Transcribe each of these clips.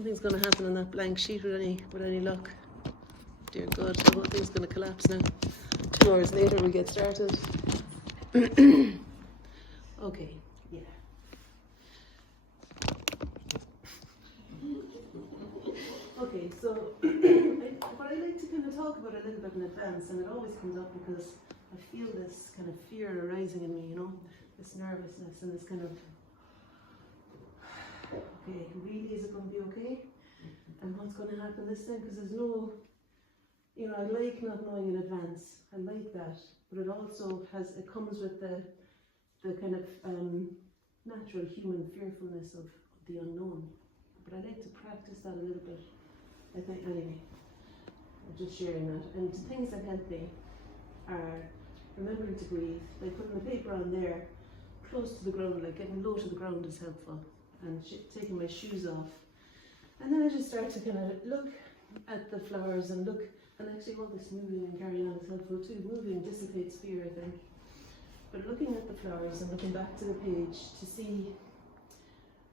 Something's going to happen on that blank sheet with any luck. Dear God, the whole thing's going to collapse now. 2 hours later we get started. Okay, yeah. Okay, so what I like to kind of talk about a little bit in advance, and it always comes up because I feel this kind of fear arising in me, you know, this nervousness and this kind of, okay, really, is it going to be okay? And what's going to happen this time? Because there's no, you know, I like not knowing in advance. I like that, but it also it comes with the kind of natural human fearfulness of the unknown. But I like to practice that a little bit. I think, anyway, I'm just sharing that. And things that help me are remembering to breathe, like putting the paper on there, close to the ground, like getting low to the ground is helpful, and taking my shoes off. And then I just start to kind of look at the flowers and look, and actually all this moving and carrying on is helpful too. Moving dissipates fear, I think. But looking at the flowers and looking back to the page to see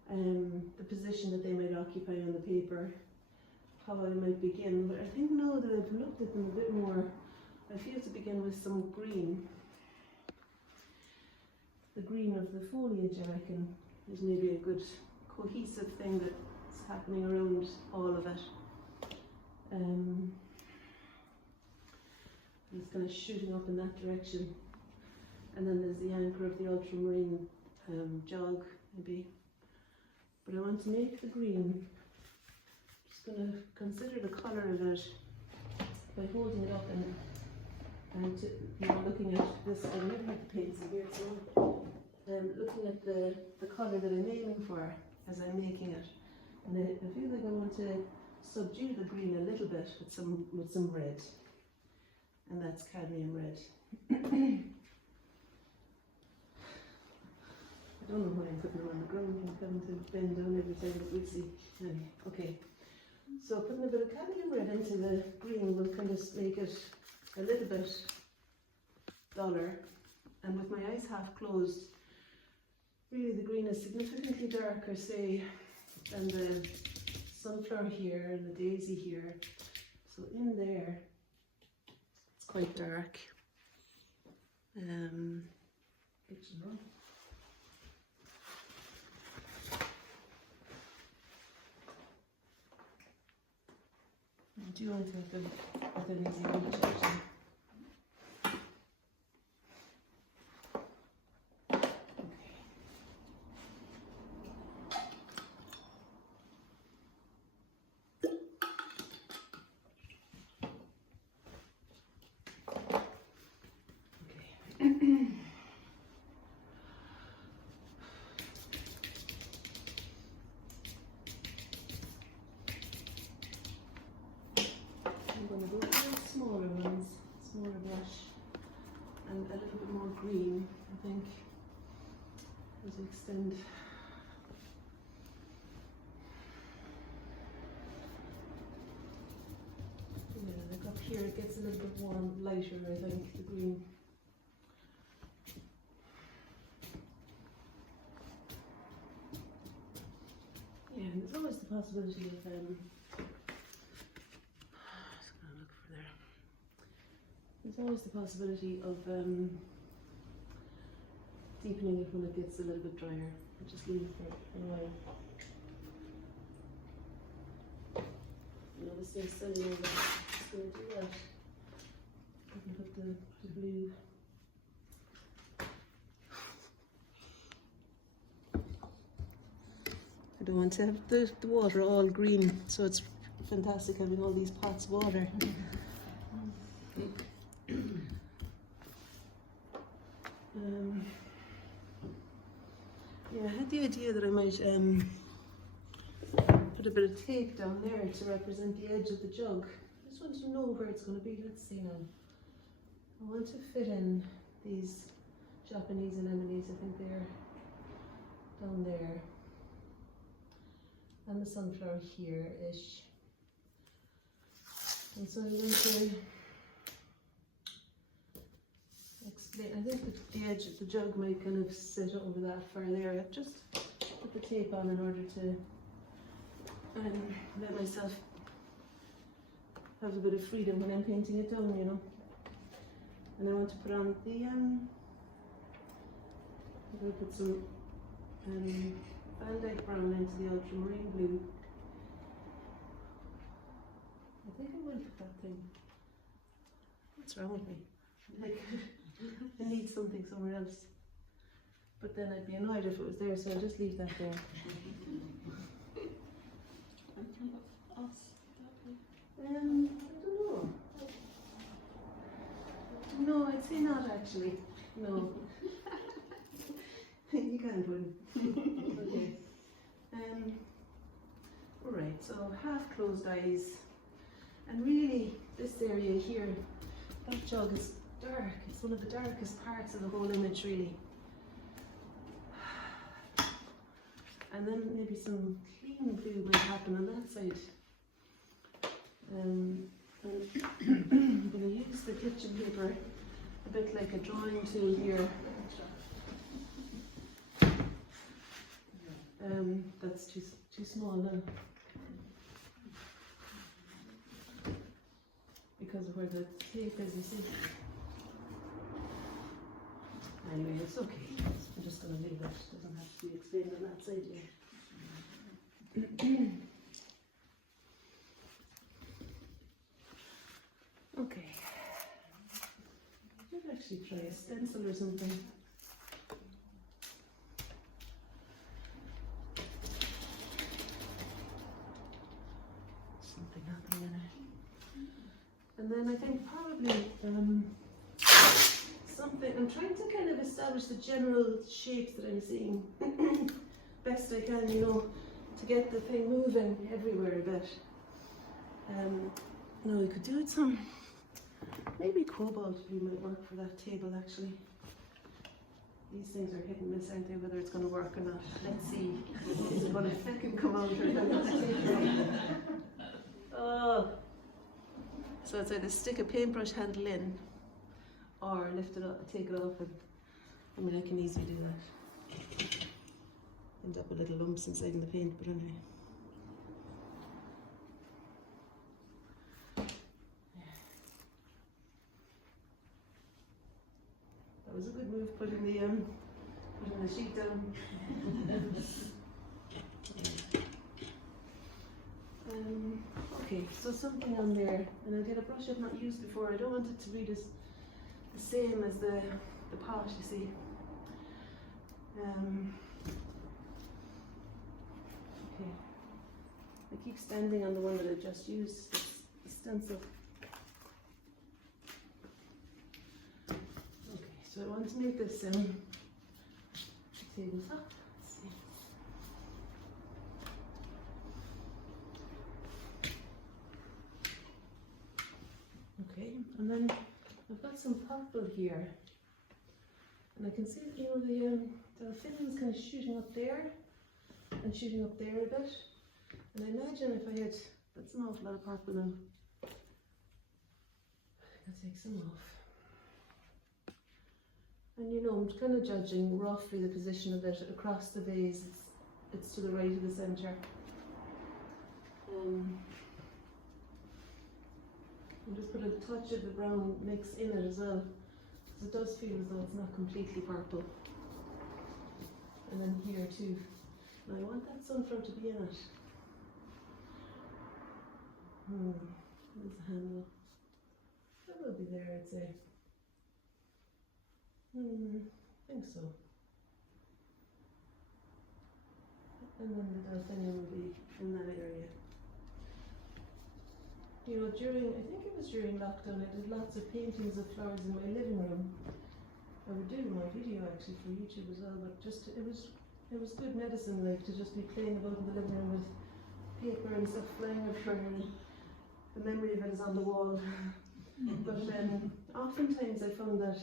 the position that they might occupy on the paper, how I might begin. But I think now that I've looked at them a bit more, I feel to begin with some green. The green of the foliage, I reckon, is maybe a good cohesive thing that's happening around all of it. It's kind of shooting up in that direction. And then there's the anchor of the ultramarine jog, maybe. But I want to make the green. Just going to consider the colour of it by holding it up and looking at this. I never had the paints in here, so looking at the colour that I'm aiming for as I'm making it. And I feel like I want to subdue the green a little bit with some red, and that's cadmium red. I don't know why I'm putting them on the ground. I'm having to bend down every time, but we'll see. Anyway, okay. So putting a bit of cadmium red into the green will kind of make it a little bit duller. And with my eyes half closed, really the green is significantly darker, say, than the sunflower here and the daisy here. So in there, it's quite dark. Do you want to make them with an easy reach, actually? I'm going to go for the smaller ones, smaller brush, and a little bit more green, I think, as we extend. Yeah, like up here it gets a little bit more lighter, I think, the green. Yeah, and there's always the possibility of there's always the possibility of deepening it when it gets a little bit drier. I'll just leave it for a while. You know, this thing's setting over. I'm just going to do that. I can put the blue. I don't want to have the water all green, so it's fantastic having all these pots of water. Yeah, I had the idea that I might put a bit of tape down there to represent the edge of the jug. I just want to know where it's going to be. Let's see now. I want to fit in these Japanese anemones. I think they're down there. And the sunflower here-ish. And so I'm going to explain. I think the edge of the jug might kind of sit over that far there. I've just put the tape on in order to and let myself have a bit of freedom when I'm painting it down, you know. And I want to put on the I'm going to put some Van Dyke brown into the ultramarine blue. I think I will put that thing. What's wrong with me? Like, I need something somewhere else. But then I'd be annoyed if it was there, so I'll just leave that there. I don't know. No, I'd say not actually. No. You can't win. Okay. Alright, so half closed eyes. And really, this area here, that jug is dark. It's one of the darkest parts of the whole image, really. And then maybe some clean blue might happen on that side. And I'm going to use the kitchen paper a bit like a drawing tool here. That's too small now. Because of where the tape is, you see. Anyway, it's okay. I'm just going to leave it. It doesn't have to be explained on that side yet. Okay. I should actually try a stencil or something. Something happening in it. And then I think probably something, I'm trying to kind of establish the general shapes that I'm seeing best I can, you know, to get the thing moving everywhere a bit. No, we could do it some, maybe cobalt blue might work for that table actually. These things are hit and miss, aren't they, whether it's going to work or not. Let's see. Is it going to fucking come out or not? Oh. So it's either stick a paintbrush handle in or lift it up, take it off, and I mean I can easily do that. End up with little lumps inside in the paint, but anyway. That was a good move, putting the sheet down. Okay, so something on there, and I'll get a brush I've not used before. I don't want it to be the same as the pot, you see. Okay, I keep standing on the one that I just used, the stencil. Okay, so I want to make this tabletop. Let's see. Okay, and then I've got some purple here, and I can see that, you know, the fiddle's kind of shooting up there and shooting up there a bit. And I imagine if I had, that's an awful lot of purple now. I'll take some off. And you know, I'm kind of judging roughly the position of it across the vase. It's to the right of the centre. And just put a touch of the brown mix in it as well, because it does feel as though it's not completely purple. And then here too. Now I want that sunflower to be in it. There's the handle. That will be there, I'd say. I think so. And then the delphinium will be in that area. You know, I think it was during lockdown, I did lots of paintings of flowers in my living room. I would do my video actually for YouTube as well, but just it was good medicine, like, to just be playing about in the living room with paper and stuff flying everywhere, and the memory of it is on the wall. But oftentimes I found that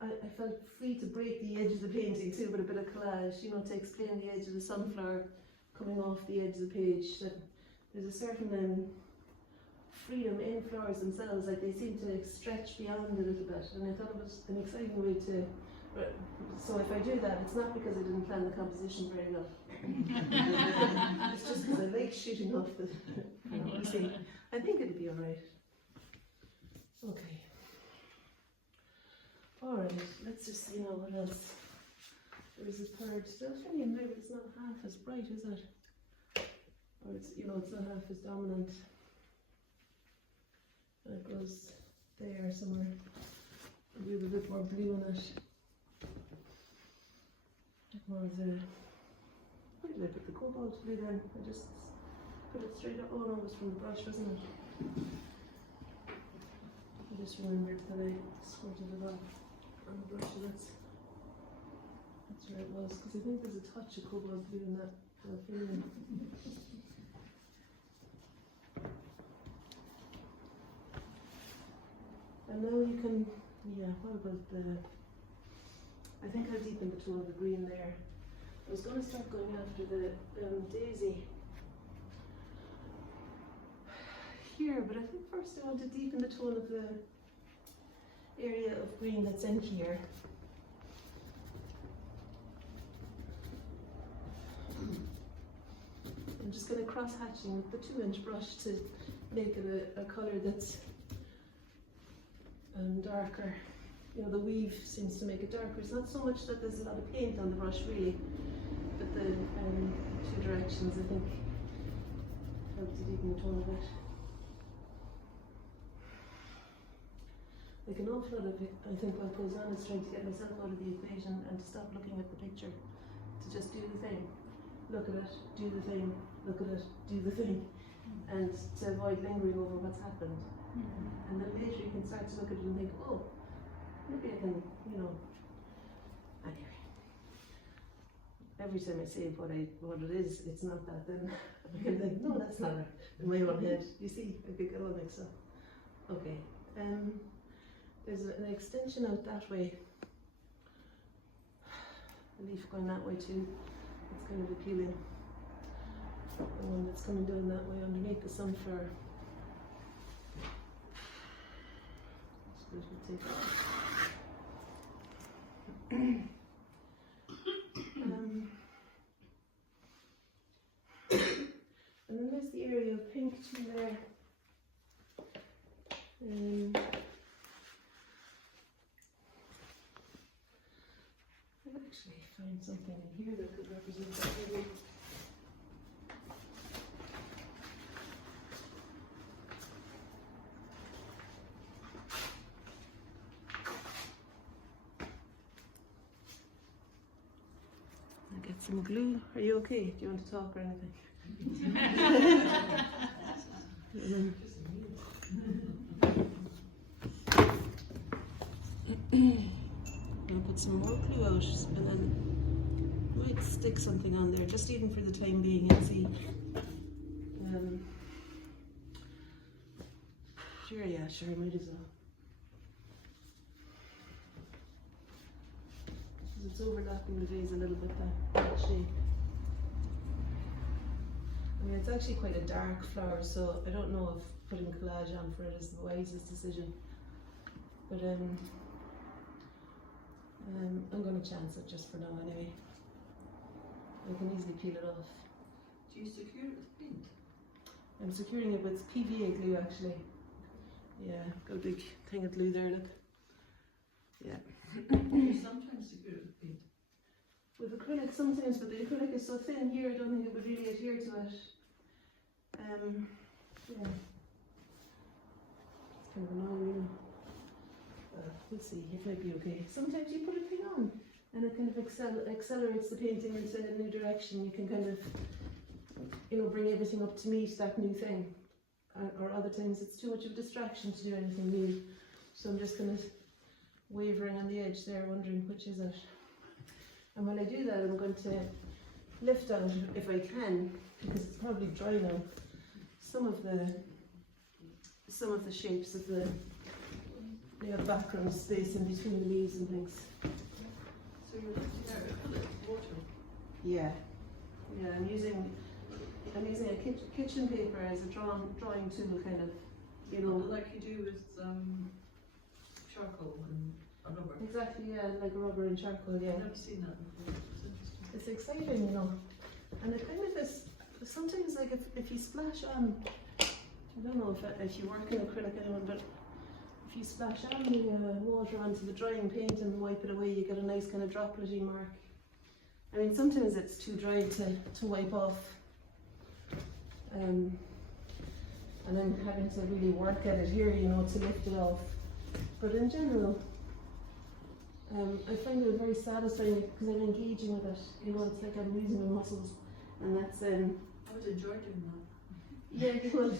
I felt free to break the edge of the painting too with a bit of collage, you know, to explain the edge of the sunflower coming off the edge of the page. That there's a certain freedom in flowers themselves, like they seem to stretch beyond a little bit, and I thought it was an exciting way to. So if I do that, it's not because I didn't plan the composition very well. It's just because I like shooting off the, we'll see. I think it'll be alright. Okay. Alright, let's just see now what else. There's a third delphinium there, but it's not half as bright, is it? Or it's, it's not half as dominant. And it goes there somewhere. We have a bit more blue in it. More of the, where did I put the cobalt blue then? I just put it straight up. Oh no, it was from the brush, wasn't it? I just remembered that I squirted it off on the brush, so that's where it was. Because I think there's a touch of cobalt blue in that feeling. And now you can, what about the, I think I'll deepen the tone of the green there. I was going to start going after the daisy here, but I think first I want to deepen the tone of the area of green that's in here. I'm just going to cross hatching with the 2-inch brush to make it a colour that's darker. The weave seems to make it darker. It's not so much that there's a lot of paint on the brush really, but the two directions I think help to deepen the tone of it. Like an awful lot of it, I think what goes on is trying to get myself out of the equation and to stop looking at the picture, to just do the thing. Look at it, do the thing, look at it, do the thing, and to avoid lingering over what's happened. And then later you can start to look at it and think, oh, maybe I can, anyway. Every time I say what it is, it's not that, then I can think, no, that's not it, in my own head. You see, I could get all mixed up. Okay, there's an extension out that way. A leaf going that way too. It's kind of appealing. The one that's coming down that way underneath the sunflower. Take and then there's the area of pink too there. I'll actually find something in here that could represent that maybe. Some glue. Are you okay? Do you want to talk or anything? I'll put some more glue out and then might stick something on there, just even for the time being, and see. Sure, might as well. It's overlapping the vase a little bit, that shape. I mean, it's actually quite a dark flower, so I don't know if putting collage on for it is the wisest decision. But I'm going to chance it just for now anyway. I can easily peel it off. Do you secure it with paint? I'm securing it with PVA glue actually. Yeah, got a big thing of glue there, look. Yeah. You sometimes secure it with paint. With acrylic sometimes, but the acrylic is so thin here, I don't think it would really adhere to it. Yeah. It's kind of annoying, we'll see, it might be okay. Sometimes you put a thing on and it kind of accelerates the painting into a new direction. You can kind of, bring everything up to meet that new thing. Or other times it's too much of a distraction to do anything new. So I'm just kind of wavering on the edge there, wondering which is it. And when I do that, I'm going to lift out, if I can, because it's probably dry now, some of the shapes of the background space in between the leaves and things. So you're lifting out acrylic water? Yeah, I'm using a kitchen paper as a drawing tool, kind of, like you do with charcoal and a rubber. Exactly, yeah, like rubber and charcoal, yeah. I've never seen that before. It's interesting. It's exciting, And it kind of is, sometimes like if you splash on, I don't know if you work in acrylic anyone, but if you splash on the water onto the drying paint and wipe it away, you get a nice kind of dropletty mark. I mean, sometimes it's too dry to wipe off. And I'm having to really work at it here, you know, to lift it off. But in general, I find it very satisfying because I'm engaging with it. You know, it's like I'm using my muscles, and that's I would enjoy doing that. yeah, you would.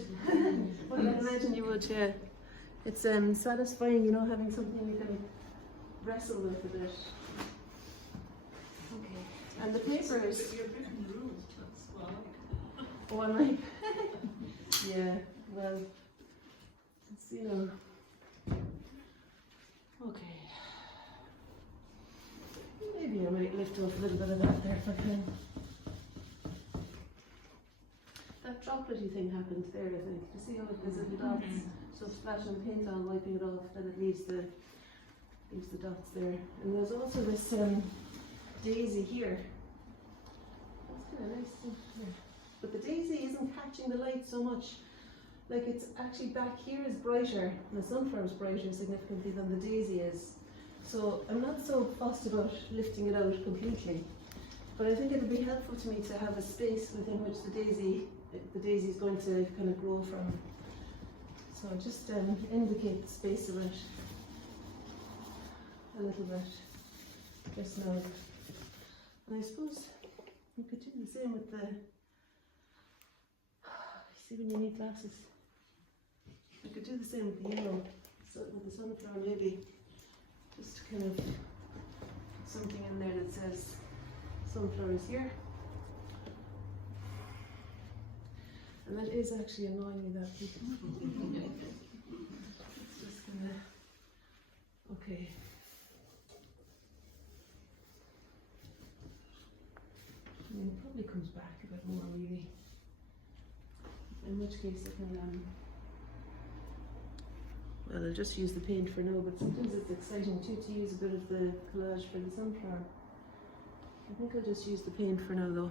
Well, I imagine you would. Yeah, it's satisfying, you know, having something you can wrestle with a bit. Okay, and the paper is. You're breaking the rules, that's well. Oh, am I? Yeah, well, it's, you know. Okay. Maybe I might lift off a little bit of that there if I can. That dropletty thing happens there, I think. You see how there's little dots? So splashing paint on, wiping it off, then it leaves the dots there. And there's also this daisy here. That's kind of nice. Yeah. But the daisy isn't catching the light so much. Like, it's actually back here is brighter, and the sunflower is brighter significantly than the daisy is. So I'm not so fussed about lifting it out completely, but I think it would be helpful to me to have a space within which the daisy is going to kind of grow from. So I'll just indicate the space of it a little bit just now. And I suppose you could do the same with the, see when you need glasses, I could do the same with the yellow, so with the sunflower maybe. Just kind of put something in there that says sunflowers here. And that is actually annoying me, that people. It's just gonna, okay. I mean, it probably comes back a bit more really. In which case I can, well, I'll just use the paint for now, but sometimes it's exciting too to use a bit of the collage for the sunflower. I think I'll just use the paint for now though.